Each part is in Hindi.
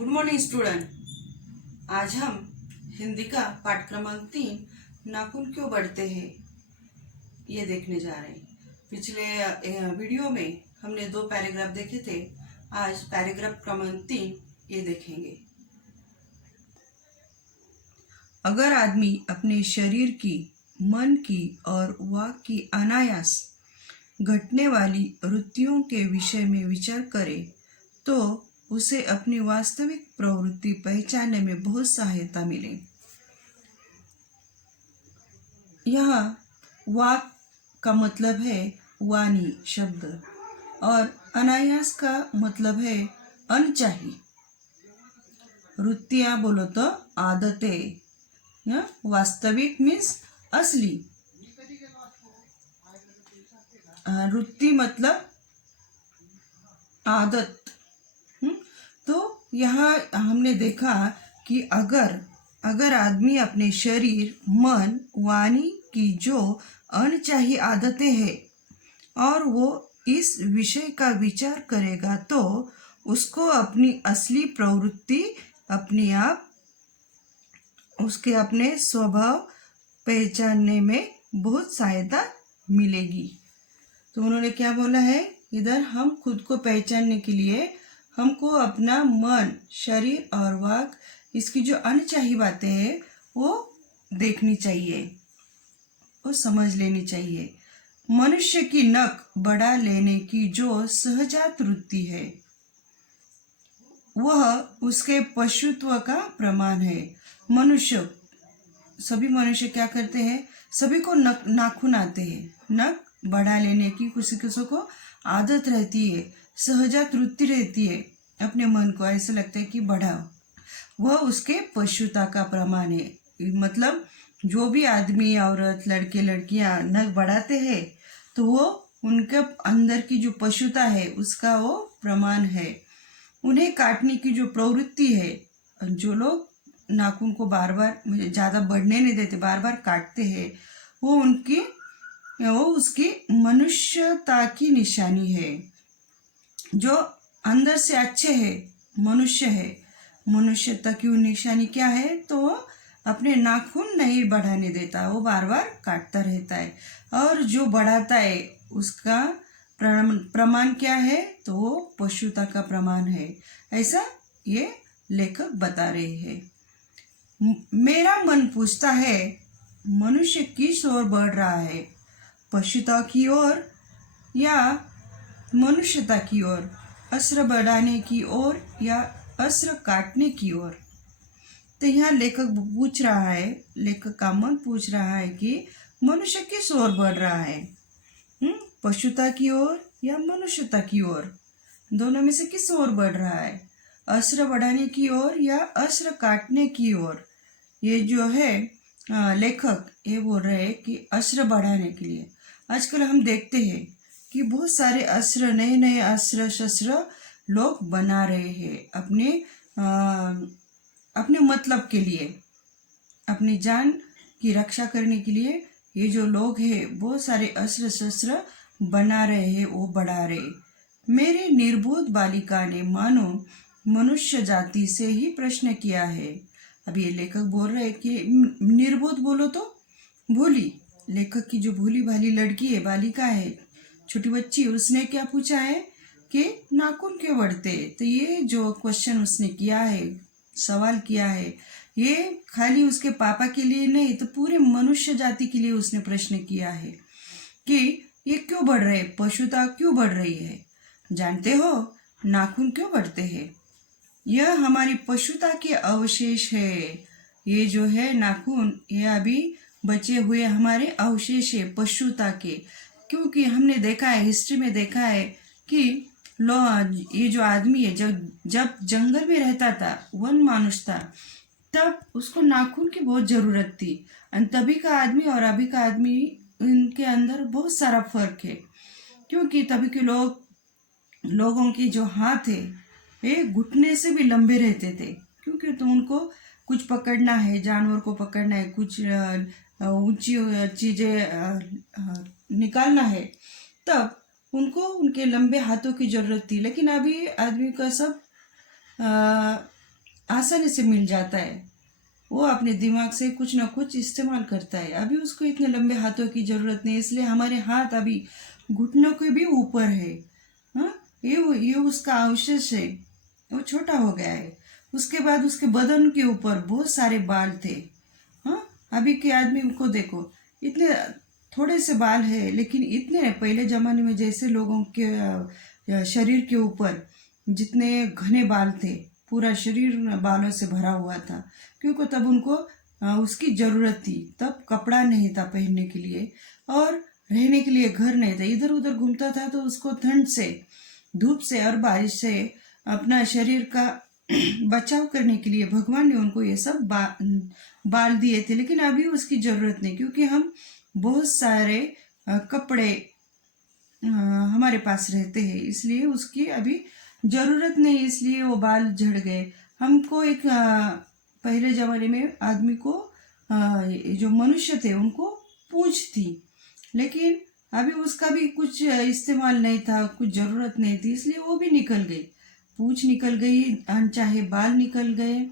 Good morning student. आज हम हिंदी का पाठ क्रमांक 3 नाखून क्यों बढ़ते हैं ये देखने जा रहे हैं। पिछले वीडियो में हमने 2 पैराग्राफ देखे थे। आज पैराग्राफ क्रमांक 3 ये देखेंगे। अगर आदमी अपने शरीर की, मन की और वाक की अनायास घटने वाली वृत्तियों के विषय में विचार करे तो उसे अपनी वास्तविक प्रवृत्ति पहचानने में बहुत सहायता मिले। यहाँ वाक का मतलब है वाणी शब्द और अनायास का मतलब है अनचाही। वृत्तियाँ बोलो तो आदतें। वास्तविक मीन्स असली। वृत्ति मतलब आदत। तो यहाँ हमने देखा कि अगर आदमी अपने शरीर, मन, वाणी की जो अनचाही आदतें हैं और वो इस विषय का विचार करेगा तो उसको अपनी असली प्रवृत्ति अपने आप उसके अपने स्वभाव पहचानने में बहुत सहायता मिलेगी। तो उन्होंने क्या बोला है, इधर हम खुद को पहचानने के लिए हमको अपना मन, शरीर और वाक, इसकी जो अनचाही बातें हैं वो देखनी चाहिए, वो समझ लेनी चाहिए। मनुष्य की नख बढ़ा लेने की जो सहजात वृत्ति है वह उसके पशुत्व का प्रमाण है। सभी मनुष्य क्या करते हैं, सभी को नाखून आते हैं। नख बढ़ा लेने की किसी को आदत रहती है, सहजात वृत्ति रहती है। अपने मन को ऐसा लगता है कि बढ़ाओ, वह उसके पशुता का प्रमाण है। मतलब जो भी आदमी, औरत, लड़के, लड़कियां नख बढ़ाते हैं तो वो उनके अंदर की जो पशुता है उसका वो प्रमाण है। उन्हें काटने की जो प्रवृत्ति है, जो लोग नाखून को बार बार ज़्यादा बढ़ने नहीं देते, बार बार काटते हैं, वो उसकी मनुष्यता की निशानी है। जो अंदर से अच्छे है, मनुष्य है, मनुष्यता की निशानी क्या है, तो वो अपने नाखून नहीं बढ़ाने देता, वो बार बार काटता रहता है। और जो बढ़ाता है उसका प्रमाण क्या है, तो वो पशुता का प्रमाण है। ऐसा ये लेखक बता रहे हैं। मेरा मन पूछता है मनुष्य किस ओर बढ़ रहा है, पशुता की ओर या मनुष्यता की ओर, अस्त्र बढ़ाने की ओर या अस्त्र काटने की ओर। तो यहाँ लेखक का मन पूछ रहा है कि मनुष्य किस ओर बढ़ रहा है, पशुता की ओर या मनुष्यता की ओर, दोनों में से किस ओर बढ़ रहा है, अस्त्र बढ़ाने की ओर या अस्त्र काटने की ओर। ये जो है लेखक ये बोल रहे हैं कि अस्त्र बढ़ाने के लिए। आजकल हम देखते हैं कि बहुत सारे अस्त्र, नए नए अस्त्र शस्त्र लोग बना रहे हैं अपने मतलब के लिए, अपनी जान की रक्षा करने के लिए। ये जो लोग हैं बहुत सारे अस्त्र शस्त्र बना रहे हैं, वो बढ़ा रहे। मेरी निर्बोध बालिका ने मानो मनुष्य जाति से ही प्रश्न किया है। अब ये लेखक बोल रहे हैं कि निर्बोध बोलो तो भोली, लेखक की जो भोली भाली लड़की है, बालिका है, छोटी बच्ची, उसने क्या पूछा है कि नाखून क्यों बढ़ते। तो ये जो क्वेश्चन उसने किया है, सवाल किया है, ये खाली उसके पापा के लिए नहीं, तो पूरे मनुष्य जाति के लिए उसने प्रश्न किया है कि ये क्यों बढ़ रहे, पशुता क्यों बढ़ रही है। जानते हो नाखून क्यों बढ़ते हैं? यह हमारी पशुता के अवशेष है। ये जो है नाखून, ये अभी बचे हुए हमारे अवशेष है पशुता के। क्योंकि हमने देखा है, हिस्ट्री में देखा है कि ये जो आदमी है जब जंगल में रहता था, वन मानुष था, तब उसको नाखून की बहुत ज़रूरत थी। और तभी का आदमी और अभी का आदमी, इनके अंदर बहुत सारा फर्क है। क्योंकि तभी के लोगों के जो हाथ है ये घुटने से भी लंबे रहते थे। क्योंकि तो उनको कुछ पकड़ना है, जानवर को पकड़ना है, कुछ ऊंची चीज़ें निकालना है, तब उनको उनके लंबे हाथों की ज़रूरत थी। लेकिन अभी आदमी का सब आसानी से मिल जाता है, वो अपने दिमाग से कुछ ना कुछ इस्तेमाल करता है। अभी उसको इतने लंबे हाथों की जरूरत नहीं, इसलिए हमारे हाथ अभी घुटनों के भी ऊपर है। हाँ, ये उसका अवशेष है, वो छोटा हो गया है। उसके बाद उसके बदन के ऊपर बहुत सारे बाल थे। हाँ, अभी के आदमी को देखो, इतने थोड़े से बाल है, लेकिन इतने नहीं। पहले जमाने में जैसे लोगों के शरीर के ऊपर जितने घने बाल थे, पूरा शरीर बालों से भरा हुआ था, क्योंकि तब उनको उसकी जरूरत थी। तब कपड़ा नहीं था पहनने के लिए, और रहने के लिए घर नहीं था। इधर उधर घूमता था, तो उसको ठंड से, धूप से और बारिश से अपना शरीर का बचाव करने के लिए भगवान ने उनको ये सब बाल दिए थे। लेकिन अभी उसकी जरूरत नहीं, क्योंकि हम बहुत सारे कपड़े हमारे पास रहते हैं, इसलिए उसकी अभी जरूरत नहीं, इसलिए वो बाल झड़ गए। हमको एक पहले जमाने में आदमी को जो मनुष्य थे उनको पूंछ थी, लेकिन अभी उसका भी कुछ इस्तेमाल नहीं था, कुछ जरूरत नहीं थी, इसलिए वो भी निकल गई। पूंछ निकल गई, अनचाहे बाल निकल गए,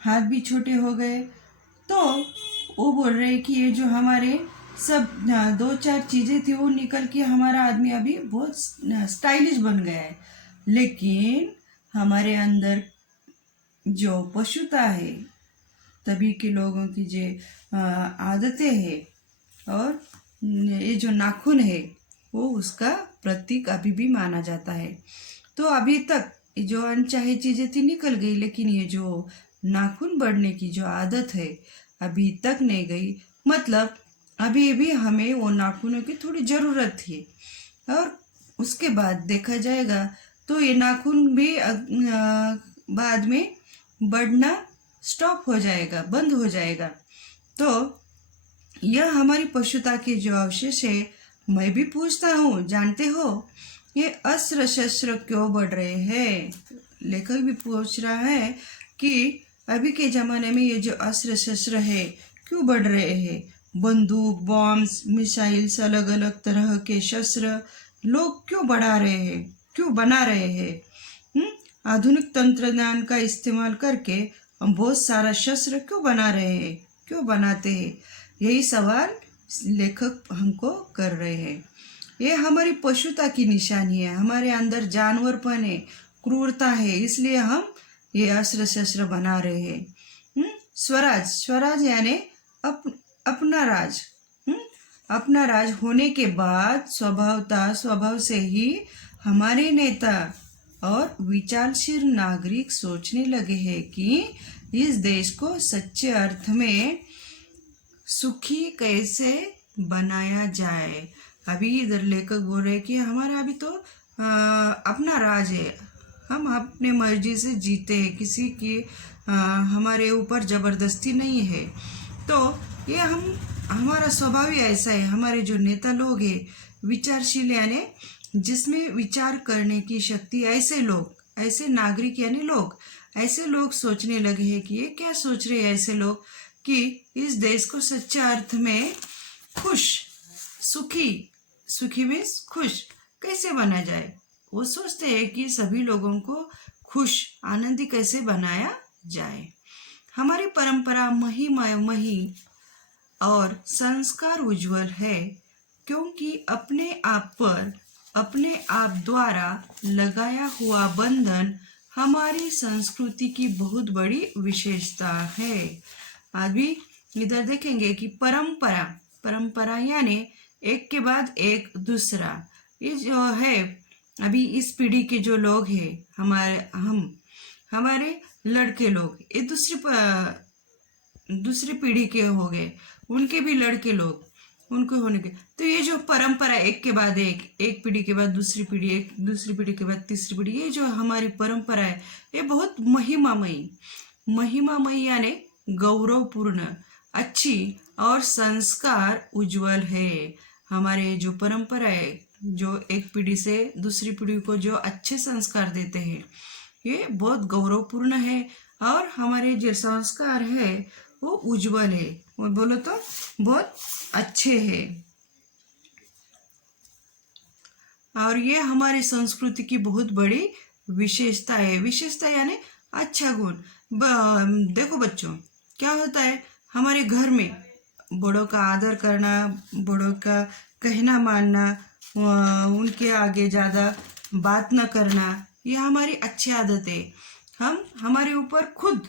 हाथ भी छोटे हो गए। तो वो बोल रहे कि ये जो हमारे सब दो चार चीजें थी, वो निकल के हमारा आदमी अभी बहुत स्टाइलिश बन गया है। लेकिन हमारे अंदर जो पशुता है, तभी के लोगों की जो आदतें हैं, और ये जो नाखून है, वो उसका प्रतीक अभी भी माना जाता है। तो अभी तक जो अनचाही चीजें थी निकल गई, लेकिन ये जो नाखून बढ़ने की जो आदत है अभी तक नहीं गई। मतलब अभी भी हमें वो नाखूनों की थोड़ी जरूरत थी, और उसके बाद देखा जाएगा तो ये नाखून भी बाद में बढ़ना स्टॉप हो जाएगा, बंद हो जाएगा। तो यह हमारी पशुता के जो अवशेष है। मैं भी पूछता हूँ, जानते हो ये अस्त्र शस्त्र क्यों बढ़ रहे हैं? लेखक भी पूछ रहा है कि अभी के जमाने में ये जो अस्त्र शस्त्र है क्यों बढ़ रहे हैं? बंदूक, बॉम्ब्स, मिसाइल्स, अलग अलग तरह के शस्त्र लोग क्यों बढ़ा रहे हैं, क्यों बना रहे हैं? आधुनिक तंत्रज्ञान का इस्तेमाल करके हम बहुत सारा शस्त्र क्यों बना रहे हैं, क्यों बनाते हैं? यही सवाल लेखक हमको कर रहे हैं। ये हमारी पशुता की निशानी है, हमारे अंदर जानवरपन है, क्रूरता है, इसलिए हम ये अस्त्र शस्त्र बना रहे हैं। स्वराज, स्वराज यानी अपना राज। अपना राज होने के बाद स्वभाव से ही हमारे नेता और विचारशील नागरिक सोचने लगे हैं कि इस देश को सच्चे अर्थ में सुखी कैसे बनाया जाए। अभी इधर लेखक बोल रहे कि हमारा अभी तो अपना राज है, हम अपने मर्जी से जीते हैं, किसी की हमारे ऊपर जबरदस्ती नहीं है। तो ये हमारा स्वभाव ही ऐसा है। हमारे जो नेता लोग हैं विचारशील यानी जिसमें विचार करने की शक्ति, ऐसे लोग, ऐसे नागरिक यानी लोग, ऐसे लोग सोचने लगे हैं कि ये क्या सोच रहे हैं ऐसे लोग कि इस देश को सच्चे अर्थ में खुश, सुखी में खुश कैसे बना जाए। वो सोचते हैं कि सभी लोगों को खुश, आनंदी कैसे बनाया जाए। हमारी परंपरा महिमामयी और संस्कार उज्जवल है, क्योंकि अपने आप पर अपने आप द्वारा लगाया हुआ बंधन हमारी संस्कृति की बहुत बड़ी विशेषता है। अभी इधर देखेंगे कि परंपरा यानी एक के बाद एक दूसरा। ये जो है अभी इस पीढ़ी के जो लोग हैं, हमारे लड़के लोग, ये दूसरी पीढ़ी के हो गए, उनके भी लड़के लोग, उनको होने के। तो ये जो परंपरा एक के बाद एक पीढ़ी के बाद दूसरी पीढ़ी, एक दूसरी पीढ़ी के बाद तीसरी पीढ़ी, ये जो हमारी परंपरा है ये बहुत महिमामयी यानी गौरवपूर्ण, अच्छी और संस्कार उज्जवल है। हमारे जो परंपरा है, जो एक पीढ़ी से दूसरी पीढ़ी को जो अच्छे संस्कार देते हैं, ये बहुत गौरवपूर्ण है, और हमारे जो संस्कार है वो उज्जवल है, और बोलो तो बहुत अच्छे हैं। और ये हमारी संस्कृति की बहुत बड़ी विशेषता है। विशेषता यानी अच्छा गुण। देखो बच्चों, क्या होता है हमारे घर में बड़ों का आदर करना, बड़ों का कहना मानना, उनके आगे ज़्यादा बात न करना, ये हमारी अच्छी आदत है। हम हमारे ऊपर खुद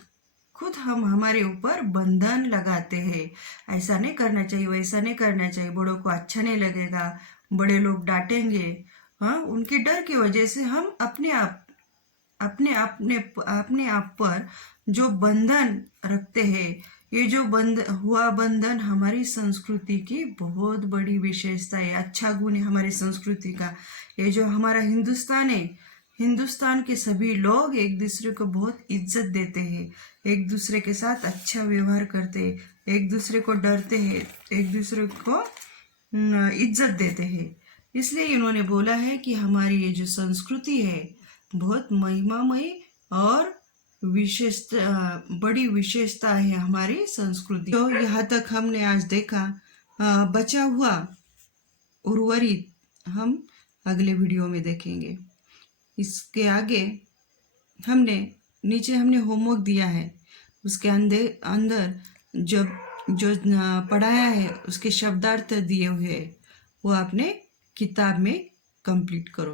खुद हम हमारे ऊपर बंधन लगाते हैं, ऐसा नहीं करना चाहिए, वैसा नहीं करना चाहिए, बड़ों को अच्छा नहीं लगेगा, बड़े लोग डांटेंगे। हाँ, उनके डर की वजह से हम अपने आप पर जो बंधन रखते हैं, ये जो बंधन हमारी संस्कृति की बहुत बड़ी विशेषता है, अच्छा गुण है हमारी संस्कृति का। ये जो हमारा हिंदुस्तान है, हिंदुस्तान के सभी लोग एक दूसरे को बहुत इज्जत देते हैं, एक दूसरे के साथ अच्छा व्यवहार करते हैं, एक दूसरे को डरते हैं, एक दूसरे को इज्जत देते हैं। इसलिए इन्होंने बोला है कि हमारी ये जो संस्कृति है बहुत महिमामयी और बड़ी विशेषता है हमारी संस्कृति। तो यहाँ तक हमने आज देखा। बचा हुआ उर्वरित हम अगले वीडियो में देखेंगे। इसके आगे हमने नीचे होमवर्क दिया है, उसके अंदर जब जो पढ़ाया है उसके शब्दार्थ दिए हुए हैं, वो आपने किताब में कंप्लीट करो।